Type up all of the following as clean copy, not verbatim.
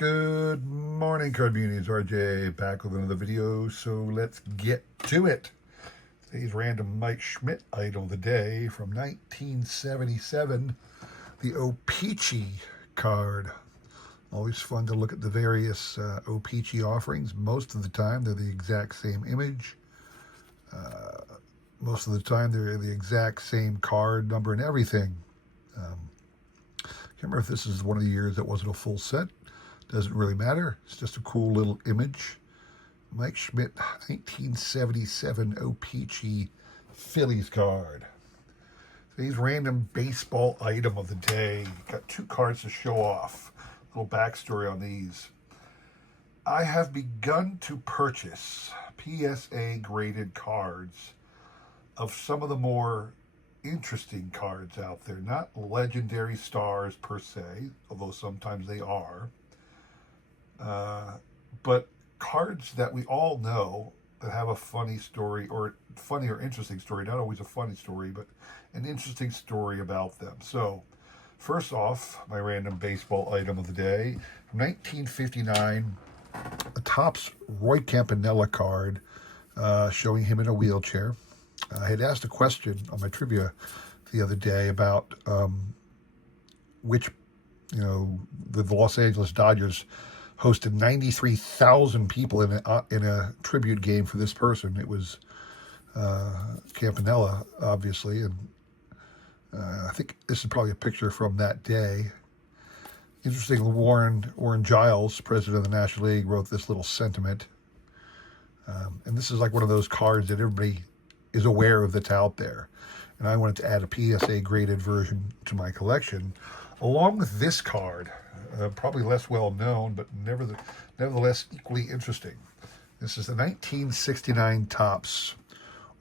Good morning, card communities. RJ back with another video, so let's get to it. Today's random Mike Schmidt item of the day from 1977, the O-Pee-Chee card. Always fun to look at the various O-Pee-Chee offerings. Most of the time, they're the exact same image. Most of the time, they're the exact same card number and everything. Can't remember if this is one of the years that wasn't a full set. Doesn't really matter. It's just a cool little image. Mike Schmidt, 1977 O-Pee-Chee Phillies card. Today's random baseball item of the day. Got two cards to show off. Little backstory on these. I have begun to purchase PSA graded cards of some of the more interesting cards out there. Not legendary stars per se, although sometimes they are. But cards that we all know that have a funny story, or funny or interesting story, not always a funny story, but an interesting story about them. So, first off, my random baseball item of the day, from 1959, a Topps Roy Campanella card, showing him in a wheelchair. I had asked a question on my trivia the other day about which, the Los Angeles Dodgers hosted 93,000 people in a tribute game for this person. It was Campanella, obviously, and I think this is probably a picture from that day. Interesting, Warren Giles, president of the National League, wrote this little sentiment. And this is like one of those cards that everybody is aware of that's out there. And I wanted to add a PSA graded version to my collection, along with this card. Probably less well known, but nevertheless equally interesting. This is the 1969 Topps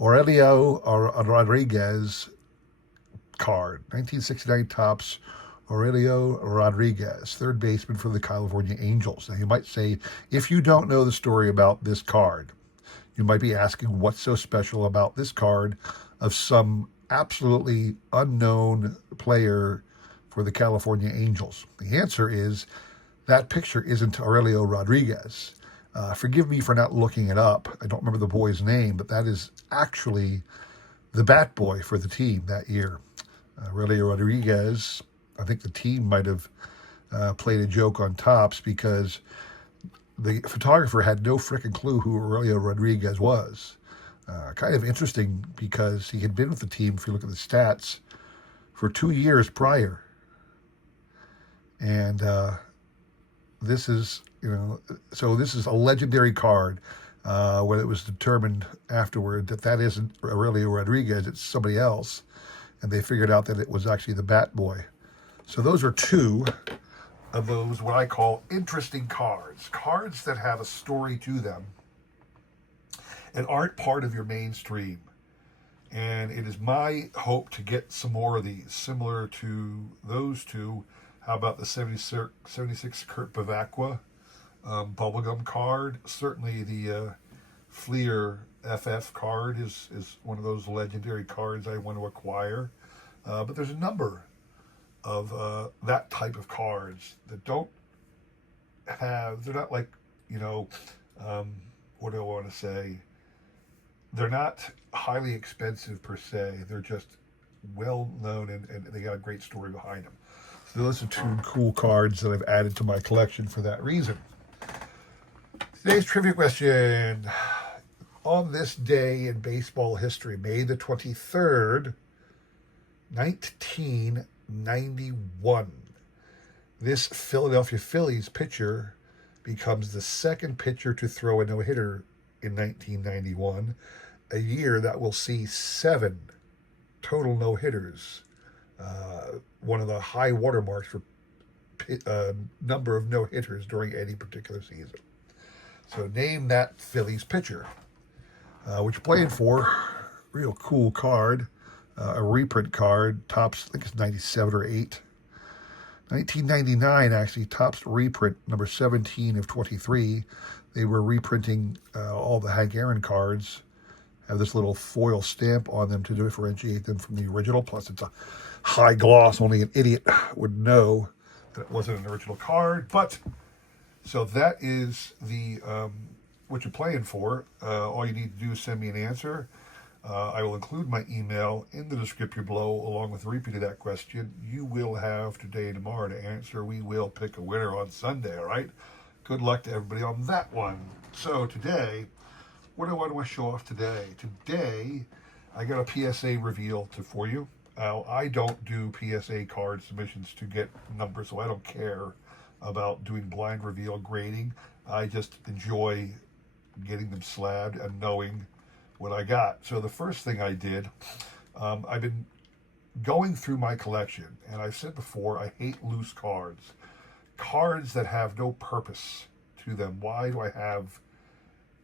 Aurelio Rodriguez card. 1969 Topps Aurelio Rodriguez, third baseman for the California Angels. Now you might say, if you don't know the story about this card, you might be asking what's so special about this card of some absolutely unknown player for the California Angels. The answer is that picture isn't Aurelio Rodriguez. Forgive me for not looking it up. I don't remember the boy's name, but that is actually the bat boy for the team that year. Aurelio Rodriguez, I think the team might have played a joke on Topps because the photographer had no frickin' clue who Aurelio Rodriguez was. Kind of interesting because he had been with the team, if you look at the stats, for 2 years prior. And this is, so this is a legendary card when it was determined afterward that isn't Aurelio Rodriguez, it's somebody else. And they figured out that it was actually the Bat Boy. So those are two of those, what I call interesting cards. Cards that have a story to them and aren't part of your mainstream. And it is my hope to get some more of these, similar to those two. How about the 76 Kurt Bavacqua bubblegum card? Certainly the Fleer FF card is one of those legendary cards I want to acquire. But there's a number of that type of cards that don't have, they're not like, what do I want to say? They're not highly expensive per se. They're just well known and they got a great story behind them. So those are two cool cards that I've added to my collection for that reason. Today's trivia question. On this day in baseball history, May the 23rd, 1991, this Philadelphia Phillies pitcher becomes the second pitcher to throw a no-hitter in 1991, a year that will see 7 total no-hitters. One of the high watermarks for number of no-hitters during any particular season. So name that Phillies pitcher. Which you're playing for, real cool card, a reprint card, Topps, I think it's 97 or 8. 1999, actually, Topps reprint number 17 of 23. They were reprinting all the Hank Aaron cards, have this little foil stamp on them to differentiate them from the original, plus it's a high gloss. Only an idiot would know that it wasn't an original card, but So that is the what you're playing for. All you need to do is send me an answer. I will include my email in the description below, along with a repeat of that question. You will have today and tomorrow to answer. We will pick a winner on Sunday, all right? Good luck to everybody on that one. So today, what do I want to show off today? Today, I got a PSA reveal for you. Now, I don't do PSA card submissions to get numbers, so I don't care about doing blind reveal grading. I just enjoy getting them slabbed and knowing what I got. So the first thing I did, I've been going through my collection, and I've said before, I hate loose cards. Cards that have no purpose to them. Why do I have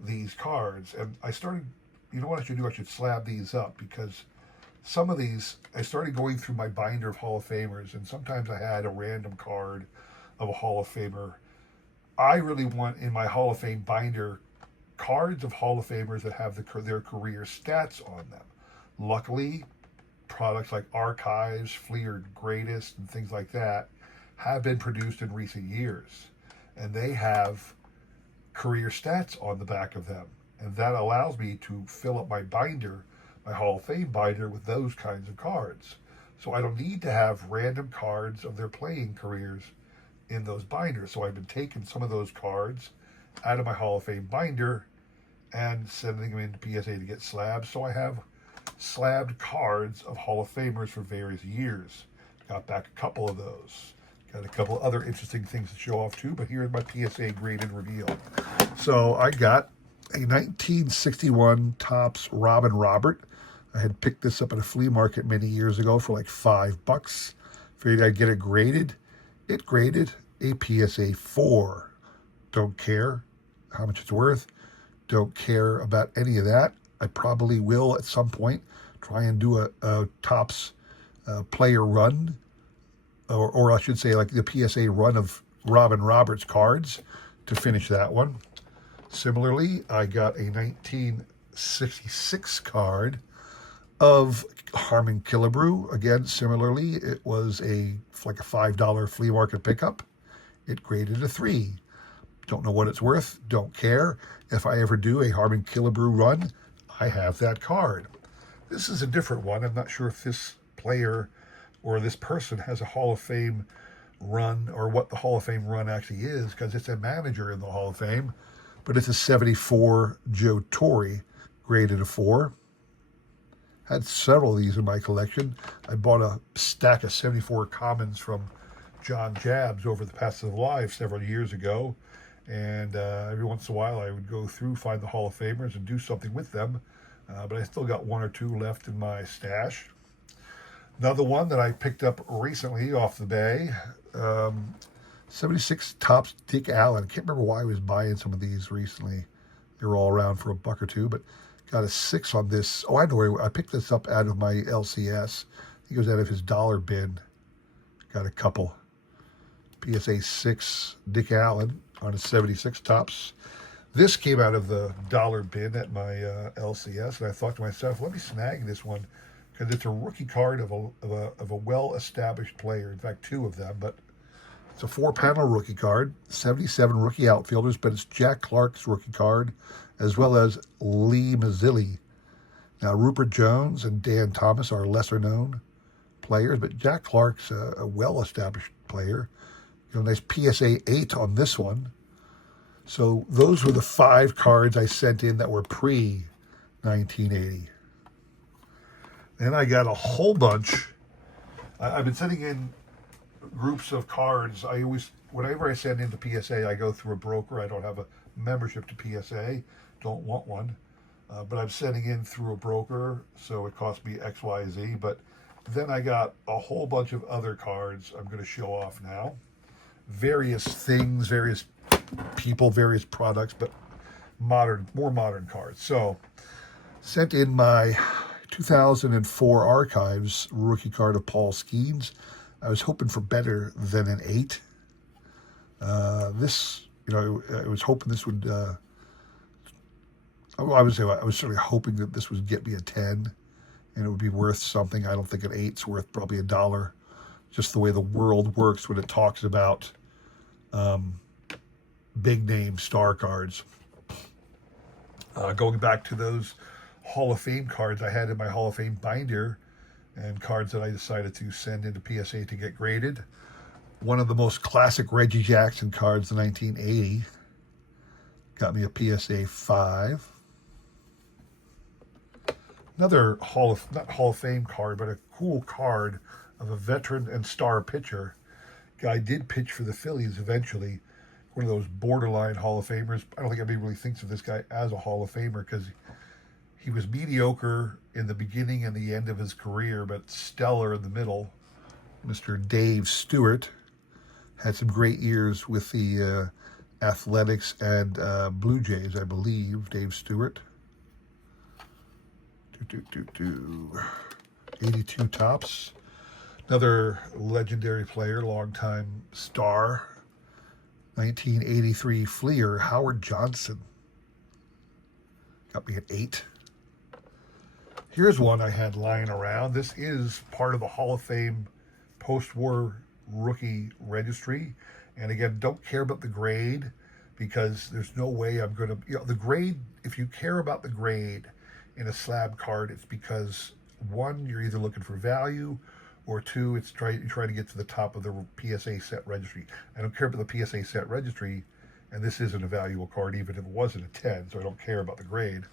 these cards? And I started, you know what I should do? I should slab these up, because some of these, I started going through my binder of Hall of Famers, and sometimes I had a random card of a Hall of Famer. I really want in my Hall of Fame binder cards of Hall of Famers that have their career stats on them. Luckily, products like Archives, Fleer Greatest, and things like that have been produced in recent years, and they have career stats on the back of them, and that allows me to fill up my binder, my Hall of Fame binder, with those kinds of cards. So I don't need to have random cards of their playing careers in those binders. So I've been taking some of those cards out of my Hall of Fame binder and sending them into PSA to get slabbed. So I have slabbed cards of Hall of Famers for various years. Got back a couple of those. Got a couple other interesting things to show off too, but here's my PSA graded reveal. So I got a 1961 Topps Robin Robert. I had picked this up at a flea market many years ago for like $5. Figured I'd get it graded. It graded a PSA 4. Don't care how much it's worth. Don't care about any of that. I probably will at some point try and do a Topps player run, or I should say like the PSA run of Robin Roberts cards to finish that one. Similarly, I got a 1966 card of Harmon Killebrew. Again, similarly, it was like a $5 flea market pickup. It graded a 3. Don't know what it's worth. Don't care. If I ever do a Harmon Killebrew run, I have that card. This is a different one. I'm not sure if this player or this person has a Hall of Fame run, or what the Hall of Fame run actually is, because it's a manager in the Hall of Fame. But it's a 74 Joe Torre, graded a 4. Had several of these in my collection. I bought a stack of 74 commons from John Jabs over the Passive Live several years ago. And every once in a while I would go through, find the Hall of Famers and do something with them. But I still got one or two left in my stash. Another one that I picked up recently off the bay, 76 Topps Dick Allen. I can't remember why I was buying some of these recently. They were all around for $1 or $2, but got a 6 on this. Oh, I know where I picked this up out of my LCS. I think it was out of his dollar bin. Got a couple. PSA 6 Dick Allen on a 76 Topps. This came out of the dollar bin at my LCS, and I thought to myself, let me snag this one, because it's a rookie card of a well-established player. In fact, 2 of them, but it's a 4-panel rookie card, 77 rookie outfielders, but it's Jack Clark's rookie card, as well as Lee Mazzilli. Now, Rupert Jones and Dan Thomas are lesser-known players, but Jack Clark's a well-established player. You know, nice PSA 8 on this one. So those were the 5 cards I sent in that were pre-1980. Then I got a whole bunch. I've been sending in groups of cards. I always, whenever I send into PSA, I go through a broker. I don't have a membership to PSA. Don't want one. But I'm sending in through a broker, so it costs me X, Y, Z. But then I got a whole bunch of other cards I'm going to show off now. Various things, various people, various products, but more modern cards. So, sent in my 2004 Archives rookie card of Paul Skeens. I was hoping for better than an 8. This, you know, I was hoping this would. I was certainly hoping that this would get me a 10, and it would be worth something. I don't think an 8's worth probably $1. Just the way the world works when it talks about big name star cards. Going back to those Hall of Fame cards I had in my Hall of Fame binder, and cards that I decided to send into PSA to get graded. One of the most classic Reggie Jackson cards in 1980. Got me a PSA 5. Another not Hall of Fame card, but a cool card of a veteran and star pitcher. Guy did pitch for the Phillies eventually. One of those borderline Hall of Famers. I don't think anybody really thinks of this guy as a Hall of Famer because he was mediocre in the beginning and the end of his career, but stellar in the middle. Mr. Dave Stewart had some great years with the Athletics and Blue Jays, I believe. Dave Stewart. 82 tops. Another legendary player, longtime star. 1983 Fleer, Howard Johnson. Got me an 8. Here's one I had lying around. This is part of the Hall of Fame post-war rookie registry. And again, don't care about the grade because there's no way I'm going to... the grade, if you care about the grade in a slab card, it's because, one, you're either looking for value, or two, it's trying to get to the top of the PSA set registry. I don't care about the PSA set registry, and this isn't a valuable card, even if it wasn't a 10, so I don't care about the grade.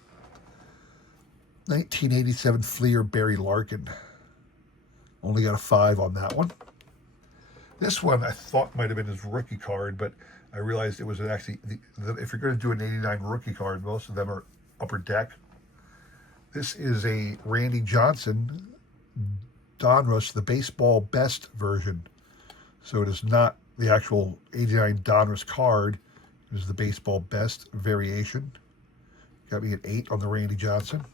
1987 Fleer Barry Larkin. Only got a 5 on that one. This one I thought might have been his rookie card, but I realized it was actually, if you're going to do an 89 rookie card, most of them are upper deck. This is a Randy Johnson Donruss, the baseball best version. So it is not the actual 89 Donruss card. It is the baseball best variation. Got me an 8 on the Randy Johnson.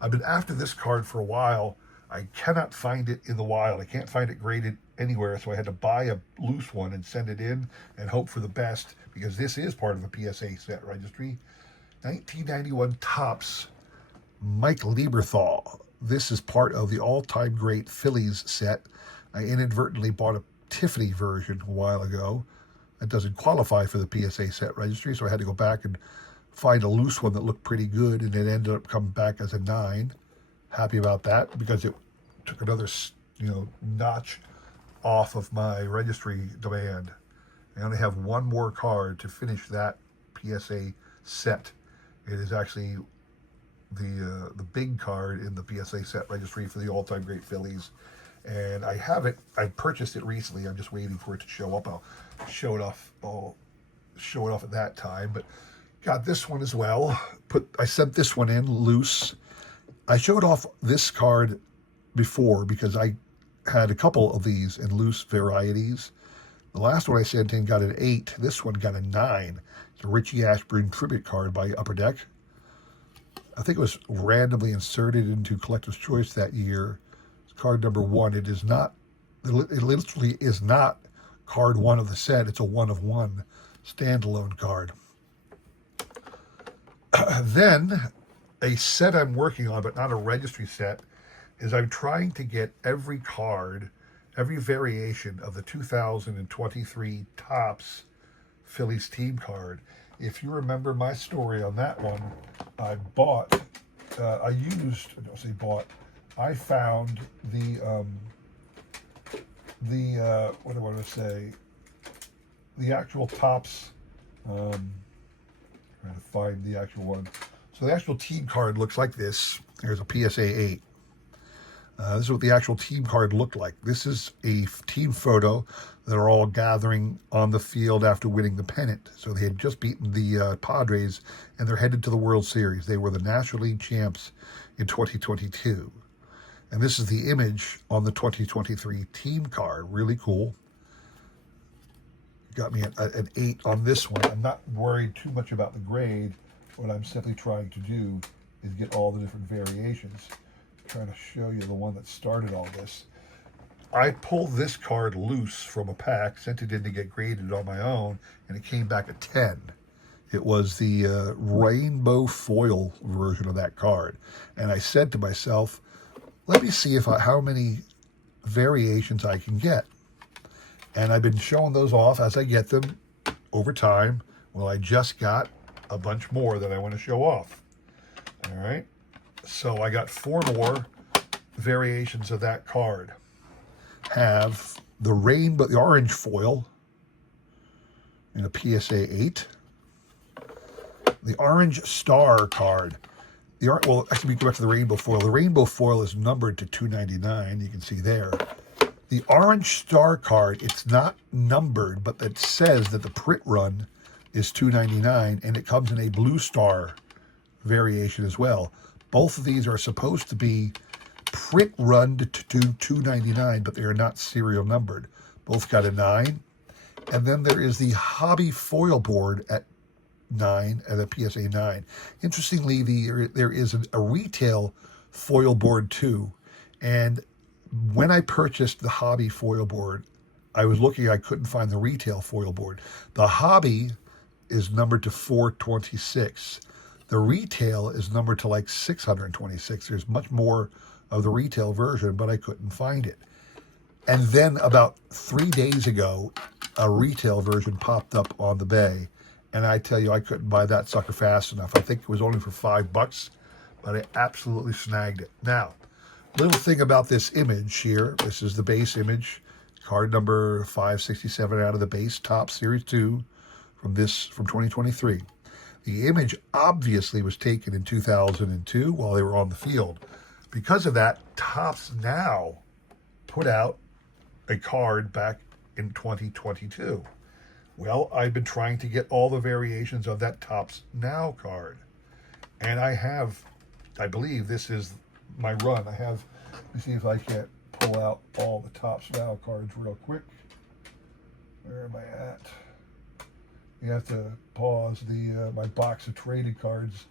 I've been after this card for a while. I cannot find it in the wild. I can't find it graded anywhere, so I had to buy a loose one and send it in and hope for the best, because this is part of the PSA set registry. 1991 Topps Mike Lieberthal. This is part of the all-time great Phillies set. I inadvertently bought a Tiffany version a while ago. That doesn't qualify for the PSA set registry, so I had to go back and find a loose one that looked pretty good, and it ended up coming back as a 9. Happy about that because it took another, notch off of my registry demand. I only have one more card to finish that PSA set. It is actually the big card in the PSA set registry for the all-time great Phillies, and I have it. I purchased it recently. I'm just waiting for it to show up. I'll show it off. I'll show it off at that time. But got this one as well. I sent this one in loose. I showed off this card before because I had a couple of these in loose varieties. The last one I sent in got an 8. This one got a 9. It's a Richie Ashburn tribute card by Upper Deck. I think it was randomly inserted into Collector's Choice that year. It's card number 1. It literally is not card 1 of the set. It's a 1 of 1 standalone card. Then, a set I'm working on, but not a registry set, is I'm trying to get every card, every variation of the 2023 Topps Phillies team card. If you remember my story on that one, I found what do I want to say? The actual Topps, trying to find the actual one. So the actual team card looks like this. Here's a PSA 8. This is what the actual team card looked like. This is a team photo that are all gathering on the field after winning the pennant. So they had just beaten the Padres, and they're headed to the World Series. They were the National League champs in 2022. And this is the image on the 2023 team card. Really cool. Got me an 8 on this one. I'm not worried too much about the grade. What I'm simply trying to do is get all the different variations. Trying to show you the one that started all this. I pulled this card loose from a pack, sent it in to get graded on my own, and it came back a 10. It was the rainbow foil version of that card. And I said to myself, let me see how many variations I can get. And I've been showing those off as I get them. over time. Well, I just got a bunch more that I want to show off. All right. So I got 4 more variations of that card. Have the rainbow, the orange foil in a PSA 8. The orange star card. Well, actually, we go back to the rainbow foil. The rainbow foil is numbered to 299. You can see there. The orange star card, it's not numbered, but it says that the print run is 299, and it comes in a blue star variation as well. Both of these are supposed to be print run to 299, but they are not serial numbered. Both got a 9. And then there is the hobby foil board at 9 and a PSA 9. Interestingly, there is a retail foil board too. And when I purchased the hobby foil board, I was looking, I couldn't find the retail foil board. The hobby is numbered to 426. The retail is numbered to like 626. There's much more of the retail version, but I couldn't find it. And then about 3 days ago, a retail version popped up on the bay. And I tell you, I couldn't buy that sucker fast enough. I think it was only for $5, but I absolutely snagged it. Now, little thing about this image here. This is the base image, card number 567 out of the base top Series 2 from 2023. The image obviously was taken in 2002 while they were on the field. Because of that, Topps now put out a card back in 2022. Well, I've been trying to get all the variations of that Topps Now card. And I believe this is my run. let me see if I can't pull out all the Topps Now cards real quick. Where am I at? You have to pause. My box of traded cards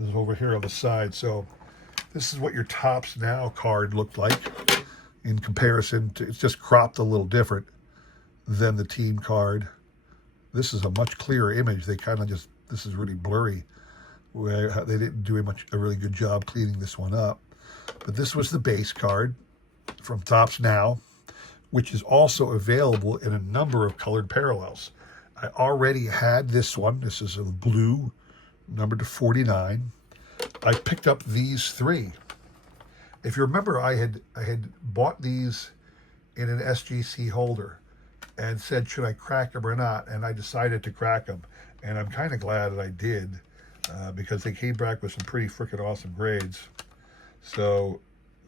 is over here on the side. So this is what your Topps Now card looked like in comparison to, it's just cropped a little different than the team card. This is a much clearer image. They kind of this is really blurry. They didn't do a really good job cleaning this one up. But this was the base card from Topps Now, which is also available in a number of colored parallels. I already had this one. This is a blue, numbered to 49. I picked up these 3. If you remember, I had bought these in an SGC holder and said, should I crack them or not? And I decided to crack them. And I'm kind of glad that I did because they came back with some pretty freaking awesome grades. So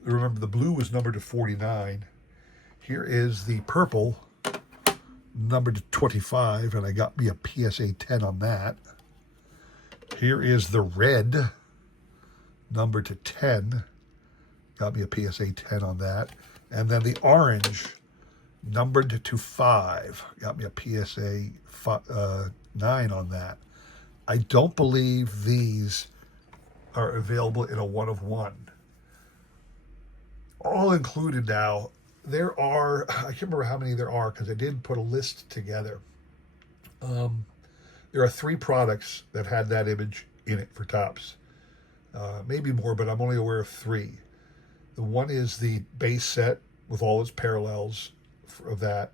remember, the blue was numbered to 49. Here is the purple, numbered to 25, and I got me a PSA 10 on that. Here is the red, numbered to 10. Got me a PSA 10 on that. And then the orange, numbered to 5. Got me a PSA 9 on that. I don't believe these are available in a 1-of-1. All included now, there are, I can't remember how many there are because I did put a list together. There are 3 products that had that image in it for Topps. Maybe more, but I'm only aware of 3. The one is the base set with all its parallels of that.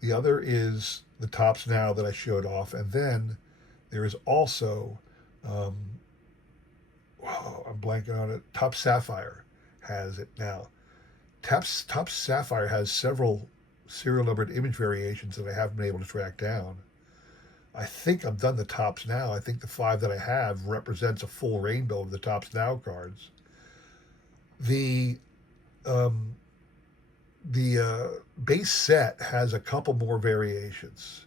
The other is the Topps Now that I showed off. And then there is also, I'm blanking on it, Topps Sapphire has it now. Topps Sapphire has several serial numbered image variations that I haven't been able to track down. I think I've done the Topps Now. I think the 5 that I have represents a full rainbow of the Topps Now cards. The base set has a couple more variations.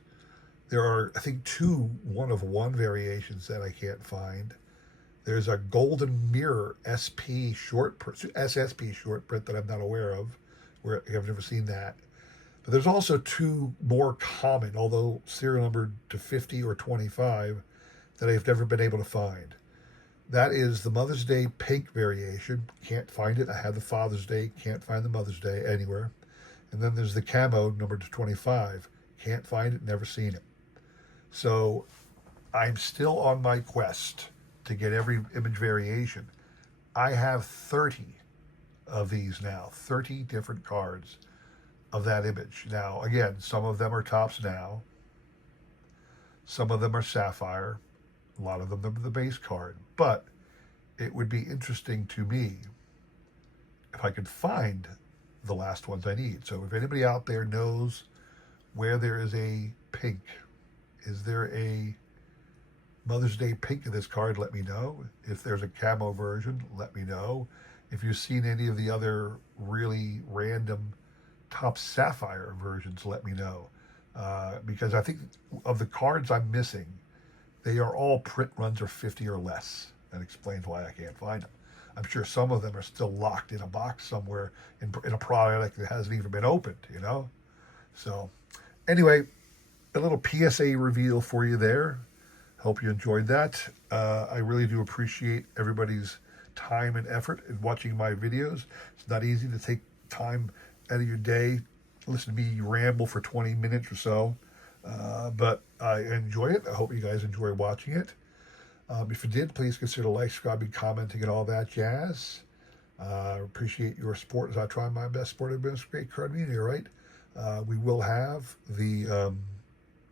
There are, I think, 2 1-of-1 variations that I can't find. There's a Golden Mirror SSP short print that I'm not aware of, where I've never seen that. But there's also 2 more common, although serial numbered to 50 or 25, that I've never been able to find. That is the Mother's Day pink variation. Can't find it. I have the Father's Day. Can't find the Mother's Day anywhere. And then there's the camo numbered to 25. Can't find it. Never seen it. So I'm still on my quest to get every image variation. I have 30 of these now. 30 different cards of that image. Now, again, some of them are Topps Now. Some of them are sapphire. A lot of them are the base card. But it would be interesting to me if I could find the last ones I need. So if anybody out there knows where there is a pink, is there a Mother's Day pink of this card, let me know. If there's a camo version, let me know. If you've seen any of the other really random top sapphire versions, let me know. Because I think of the cards I'm missing, they are all print runs or 50 or less. That explains why I can't find them. I'm sure some of them are still locked in a box somewhere in a product that hasn't even been opened, you know? So, anyway, a little PSA reveal for you there. Hope you enjoyed that. I really do appreciate everybody's time and effort in watching my videos. It's not easy to take time out of your day, listen to me ramble for 20 minutes or so, but I enjoy it. I hope you guys enjoy watching it. If you did, please consider like, subscribing, commenting, and all that jazz. Appreciate your support as I try my best to support this great card media, right? We will have the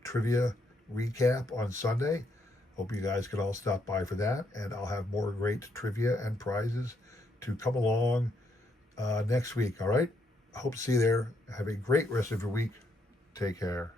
trivia recap on Sunday. Hope you guys can all stop by for that, and I'll have more great trivia and prizes to come along next week, all right? Hope to see you there. Have a great rest of your week. Take care.